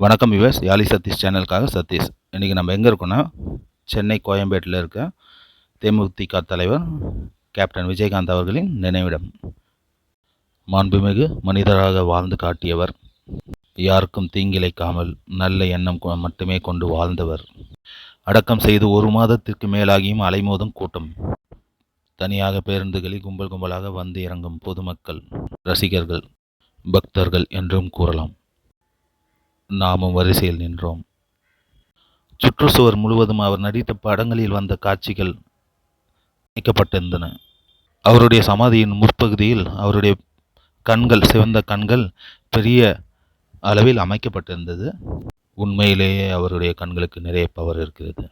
வணக்கம் விவஸ் யாலி சதீஷ் சேனலுக்காக சதீஷ். இன்றைக்கி நம்ம எங்கே இருக்கோன்னா சென்னை கோயம்பேட்டில் இருக்க தேமுதிக தலைவர் கேப்டன் விஜயகாந்த் அவர்களின் நினைவிடம். மாண்புமிகு மனிதராக வாழ்ந்து காட்டியவர் யாருக்கும் தீங்கிழைக்காமல் நல்ல எண்ணம் மட்டுமே கொண்டு வாழ்ந்தவர். அடக்கம் செய்து ஒரு மாதத்திற்கு மேலாகியும் அலைமோதும் கூட்டம். தனியாக பேருந்துகளில் கும்பல் கும்பலாக வந்து இறங்கும் பொதுமக்கள் ரசிகர்கள் பக்தர்கள் என்றும் கூறலாம். நாமும் வரிசையில் நின்றோம். சுற்றுச்சுவர் முழுவதும் அவர் நடித்த படங்களில் வந்த காட்சிகள் இணைக்கப்பட்டிருந்தன. அவருடைய சமாதியின் முற்பகுதியில் அவருடைய கண்கள் சிவந்த கண்கள் பெரிய அளவில் அமைக்கப்பட்டிருந்தது. உண்மையிலேயே அவருடைய கண்களுக்கு நிறைய பவர் இருக்கிறது.